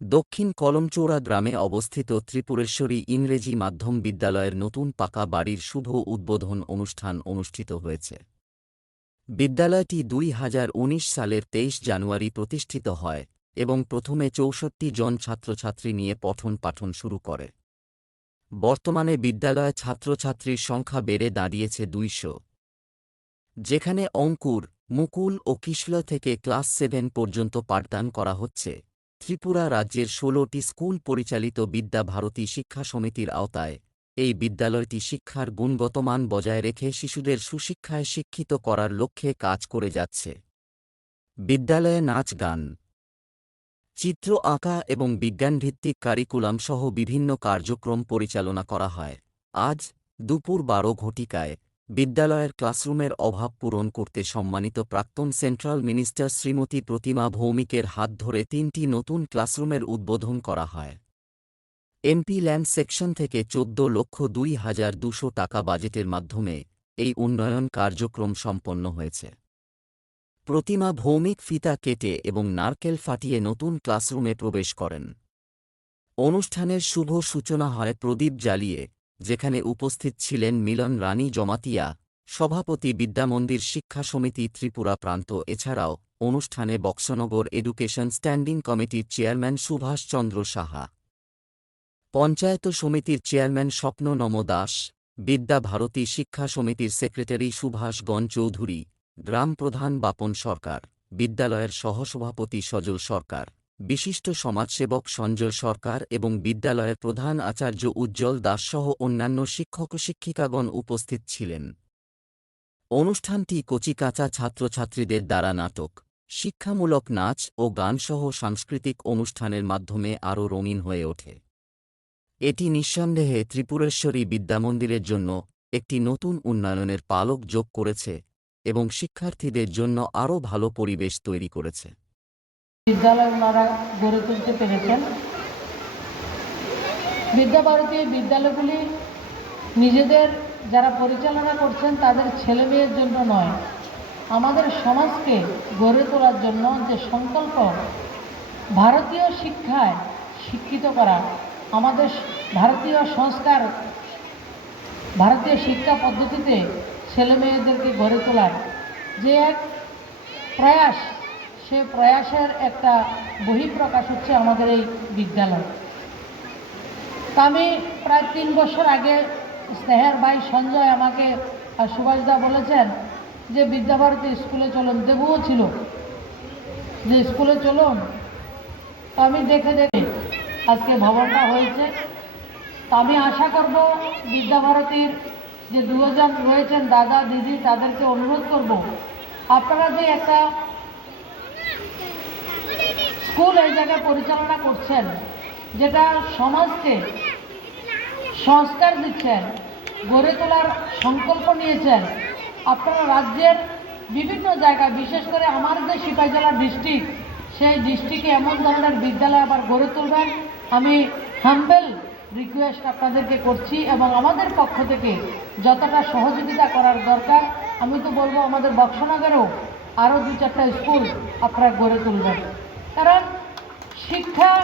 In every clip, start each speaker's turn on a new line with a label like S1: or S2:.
S1: দক্ষিণ কলমচৌড়া গ্রামে অবস্থিত ত্রিপুরেশ্বরী ইংরেজি মাধ্যম বিদ্যালয়ের নতুন পাকা বাড়ির শুভ উদ্বোধন অনুষ্ঠান অনুষ্ঠিত হয়েছে। বিদ্যালয়টি দুই হাজার উনিশ সালের তেইশ জানুয়ারি প্রতিষ্ঠিত হয় এবং প্রথমে চৌষট্টি জন ছাত্রছাত্রী নিয়ে পঠন পাঠন শুরু করে। বর্তমানে বিদ্যালয়ে ছাত্রছাত্রীর সংখ্যা বেড়ে দাঁড়িয়েছে দুইশো। যেখানে অঙ্কুর, মুকুল ও কিশলা থেকে ক্লাস সেভেন পর্যন্ত পাঠদান করা হচ্ছে। ত্রিপুরা রাজ্যের ষোলোটি স্কুল পরিচালিত বিদ্যা ভারতী শিক্ষা সমিতির আওতায়, এই বিদ্যালয়টি শিক্ষার গুণগত মান বজায় রেখে শিশুদের সুশিক্ষায় শিক্ষিত করার লক্ষ্যে কাজ করে যাচ্ছে। বিদ্যালয়ে নাচ, গান, চিত্র আঁকা এবং বিজ্ঞানভিত্তিক কারিকুলাম সহ বিভিন্ন কার্যক্রম পরিচালনা করা হয়। আজ দুপুর বারো ঘটিকায় বিদ্যালয়ের ক্লাসরুমের অভাব পূরণ করতে সম্মানিত প্রাক্তন সেন্ট্রাল মিনিস্টার শ্রীমতী প্রতিমা ভৌমিকের হাত ধরে তিনটি নতুন ক্লাসরুমের উদ্বোধন করা হয়। এমপি ল্যান্ড সেকশন থেকে চোদ্দ লক্ষ দুই হাজার দুশো টাকা বাজেটের মাধ্যমে এই উন্নয়ন কার্যক্রম সম্পন্ন হয়েছে। প্রতিমা ভৌমিক ফিতা কেটে এবং নারকেল ফাটিয়ে নতুন ক্লাসরুমে প্রবেশ করেন। অনুষ্ঠানের শুভ সূচনা হয় প্রদীপ জ্বালিয়ে যেখানে উপস্থিত ছিলেন মিলন রানী জমাতিয়া, সভাপতি বিদ্যামন্দির শিক্ষা সমিতি ত্রিপুরা প্রান্ত। এছাড়াও অনুষ্ঠানে বক্সনগর এডুকেশন স্ট্যান্ডিং কমিটির চেয়ারম্যান সুভাষচন্দ্র সাহা। পঞ্চায়েত সমিতির চেয়ারম্যান স্বপ্ন নম দাস, বিদ্যা ভারতী শিক্ষা সমিতির সেক্রেটারি সুভাষ গণ চৌধুরী, গ্রাম প্রধান বাপন সরকার, বিদ্যালয়ের সহসভাপতি সজল সরকার। বিশিষ্ট সমাজসেবক সঞ্জয় সরকার এবং বিদ্যালয়ের প্রধান আচার্য উজ্জ্বল দাসসহ অন্যান্য শিক্ষক শিক্ষিকাগণ উপস্থিত ছিলেন। অনুষ্ঠানটি কচিকাঁচা ছাত্রছাত্রীদের দ্বারা নাটক, শিক্ষামূলক নাচ ও গানসহ সাংস্কৃতিক অনুষ্ঠানের মাধ্যমে আরও রঙিন হয়ে ওঠে। এটি নিঃসন্দেহে ত্রিপুরেশ্বরী বিদ্যামন্দিরের জন্য একটি নতুন উন্নয়নের পালক যোগ করেছে এবং শিক্ষার্থীদের জন্য আরও ভালো পরিবেশ তৈরি করেছে।
S2: বিদ্যালয় ওনারা গড়ে তুলতে পেরেছেন। বিদ্যাভারতী বিদ্যালয়গুলি নিজেদের যারা পরিচালনা করছেন, তাদের ছেলে মেয়ের জন্য নয়, আমাদের সমাজকে গড়ে তোলার জন্য যে সংকল্প ভারতীয় শিক্ষায় শিক্ষিত করা, আমাদের ভারতীয় সংস্কার, ভারতীয় শিক্ষা পদ্ধতিতে ছেলে মেয়েদেরকে গড়ে তোলার যে এক প্রয়াস সে প্রয়াসের একটা বহিঃপ্রকাশ হচ্ছে আমাদের এই বিদ্যালয়। তা আমি প্রায় তিন বছর আগে স্নেহের ভাই সঞ্জয় আমাকে সুভাষদা বলেছেন যে বিদ্যাভারতী স্কুলে চলুন। দেবুও ছিল। যে স্কুলে চলুন আমি দেখে দেখে আজকে ভবনটা হয়েছে। তো আমি আশা করব বিদ্যাভারতীর যে দুজন রয়েছেন দাদা, দিদি, তাদেরকে অনুরোধ করব, আপনারা যে একটা স্কুল এই জায়গায় পরিচালনা করছেন, যেটা সমাজকে সংস্কার দিচ্ছেন, গড়ে তোলার সংকল্প নিয়েছেন। আপনারা রাজ্যের বিভিন্ন জায়গায়, বিশেষ করে আমার যে সিপাহী জেলা ডিস্ট্রিক্ট, সেই ডিস্ট্রিক্টে এমন ধরনের বিদ্যালয় আবার গড়ে তুলবেন। আমি হাম্বেল রিকোয়েস্ট আপনাদেরকে করছি এবং আমাদের পক্ষ থেকে যতটা সহযোগিতা করার দরকার, আমি তো বলব আমাদের বক্সনগরেও আরও দু চারটা স্কুল আপনারা গড়ে তুলবেন। কারণ শিক্ষা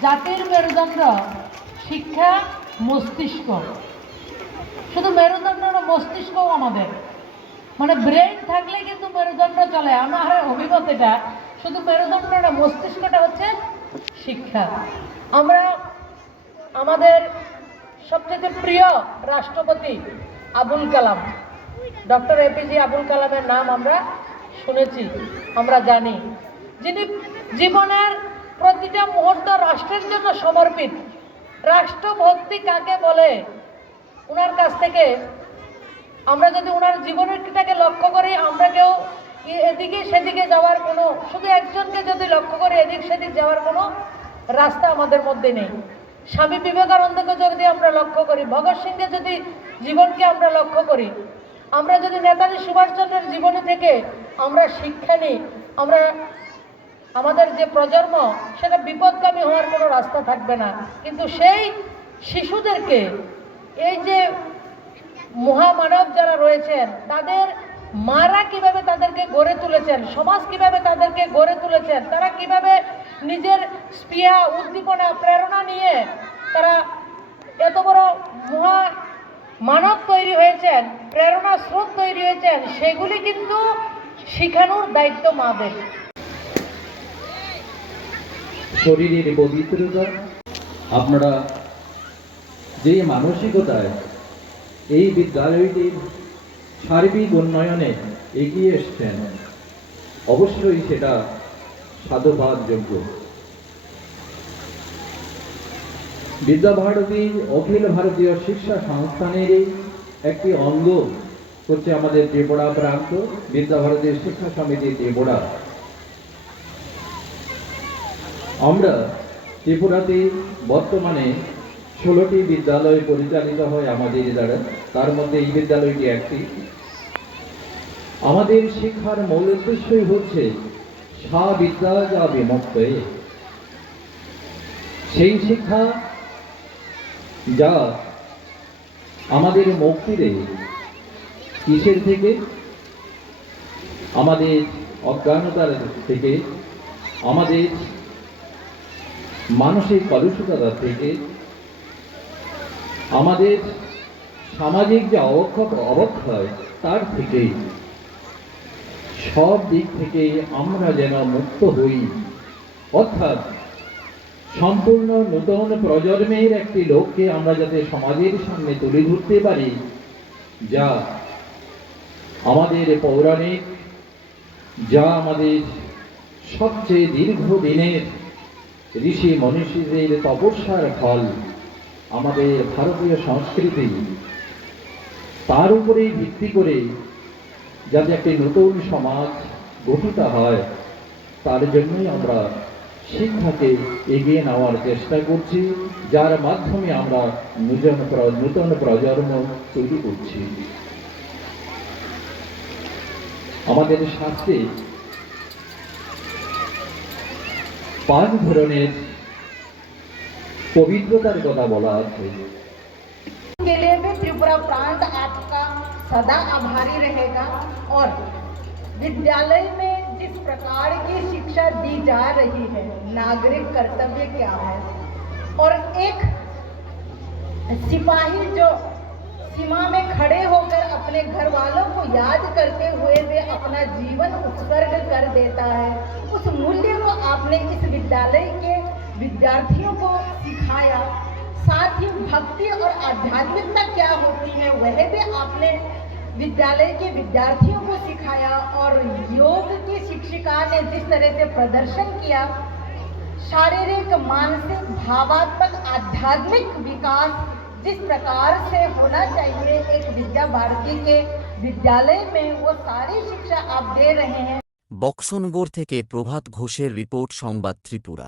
S2: জাতির মেরুদণ্ড, শিক্ষা মস্তিষ্ক। শুধু মেরুদণ্ড না, মস্তিষ্কও আমাদের। মানে ব্রেন থাকলে কিন্তু মেরুদণ্ড চলে। আমার অভিমত এটা। শুধু মেরুদণ্ড না, মস্তিষ্কটা হচ্ছে শিক্ষা। আমরা আমাদের সবচেয়ে প্রিয় রাষ্ট্রপতি আবুল কালাম। ডক্টর এপিজে আবুল কালামের নাম আমরা শুনেছি, আমরা জানি। যিনি জীবনের প্রতিটা মুহূর্ত রাষ্ট্রের জন্য সমর্পিত, রাষ্ট্রভক্তি কাকে বলে? ওনার কাছ থেকে আমরা যদি ওনার জীবনেরটাকে লক্ষ্য করি, আমরা কেউ এদিকে সেদিকে যাওয়ার কোনো, শুধু একজনকে যদি লক্ষ্য করি, এদিক সেদিক যাওয়ার কোনো রাস্তা আমাদের মধ্যে নেই। স্বামী বিবেকানন্দকে যদি আমরা লক্ষ্য করি, ভগৎ সিংকে যদি জীবনকে আমরা লক্ষ্য করি, আমরা যদি নেতাজি সুভাষচন্দ্রের জীবনী থেকে আমরা শিক্ষা নিই, আমরা আমাদের যে প্রজন্ম, সেটা বিপদগামী হওয়ার কোনো রাস্তা থাকবে না। কিন্তু সেই শিশুদেরকে, এই যে মহামানব যারা রয়েছেন, তাদের মারা কীভাবে তাদেরকে গড়ে তুলেছেন, সমাজ কীভাবে তাদেরকে গড়ে তুলেছেন, তারা কীভাবে নিজের স্পৃহা, উদ্দীপনা, প্রেরণা নিয়ে তারা এত বড় মহা মানব তৈরি হয়েছেন, প্রেরণা স্রোত তৈরি হয়েছেন, সেগুলি কিন্তু শিখানোর দায়িত্ব মাদের।
S3: শরীরের পবিত্রতা, আপনারা যে মানসিকতায় এই বিদ্যালয়টির সার্বিক উন্নয়নে এগিয়ে এসছেন, অবশ্যই সেটা সাধুবাদযোগ্য। বিদ্যাভারতী অখিল ভারতীয় শিক্ষা সংস্থানের একটি অঙ্গ হচ্ছে আমাদের ত্রিপুরা প্রান্ত বিদ্যাভারতীর শিক্ষা সমিতি ত্রিপুরা। আমরা ত্রিপুরাতে বর্তমানে ষোলোটি বিদ্যালয় পরিচালিত হয় আমাদের দ্বারা। তার মধ্যে এই বিদ্যালয়টি একটি। আমাদের শিক্ষার মূল উদ্দেশ্যই হচ্ছে সা বিদ্যা যা বিমুক্ত সেই শিক্ষা যা আমাদের মুক্তি দেয় কিসের থেকে? আমাদের অজ্ঞানতার থেকে। আমাদের মানসিক কলুষিততা থেকে আমাদের সামাজিক যে অবক্ষয় অবক্ষয়, তার থেকে সব দিক থেকে আমরা যেন মুক্ত হই। অর্থাৎ সম্পূর্ণ নতুন প্রজন্মের একটি লোককে আমরা যাতে সমাজের সামনে তুলে ধরতে পারি, যা আমাদের পৌরাণিক, যা আমাদের সবচেয়ে দীর্ঘদিনের ঋষি মনীষীদের তপস্যার ফল আমাদের ভারতীয় সংস্কৃতি। তার উপরেই ভিত্তি করে যাতে একটি নতুন সমাজ গঠিত হয়, তার জন্যই আমরা শিক্ষাকে এগিয়ে নেওয়ার চেষ্টা করছি, যার মাধ্যমে আমরা নূতন নূতন প্রজন্ম তৈরি করছি। আমাদের শাস্ত্রে পাঁচ ধরনের পবিত্রতার কথা বলা আছে
S4: के लिए भी त्रिपुरा प्रांत आपका सदा आभारी रहेगा और विद्यालय में जिस प्रकार की शिक्षा दी जा रही है नागरिक कर्तव्य क्या है और एक सिपाही जो सीमा में खड़े होकर अपने घर वालों को याद करते हुए वे अपना जीवन उत्सर्ग कर देता है। उस मूल्य को आपने इस विद्यालय के विद्यार्थियों को सिखाया। साथ ही भक्ति और आध्यात्मिकता क्या होती है, वह भी आपने विद्यालय के विद्यार्थियों को सिखाया और योग की शिक्षिका ने जिस तरह से प्रदर्शन किया, शारीरिक, मानसिक, भावात्मक, आध्यात्मिक विकास जिस प्रकार से होना चाहिए एक विद्या भारती के विद्यालय में वो सारी शिक्षा आप दे रहे हैं
S1: বক্সনগর থেকে প্রভাত ঘোষের রিপোর্ট সংবাদ ত্রিপুরা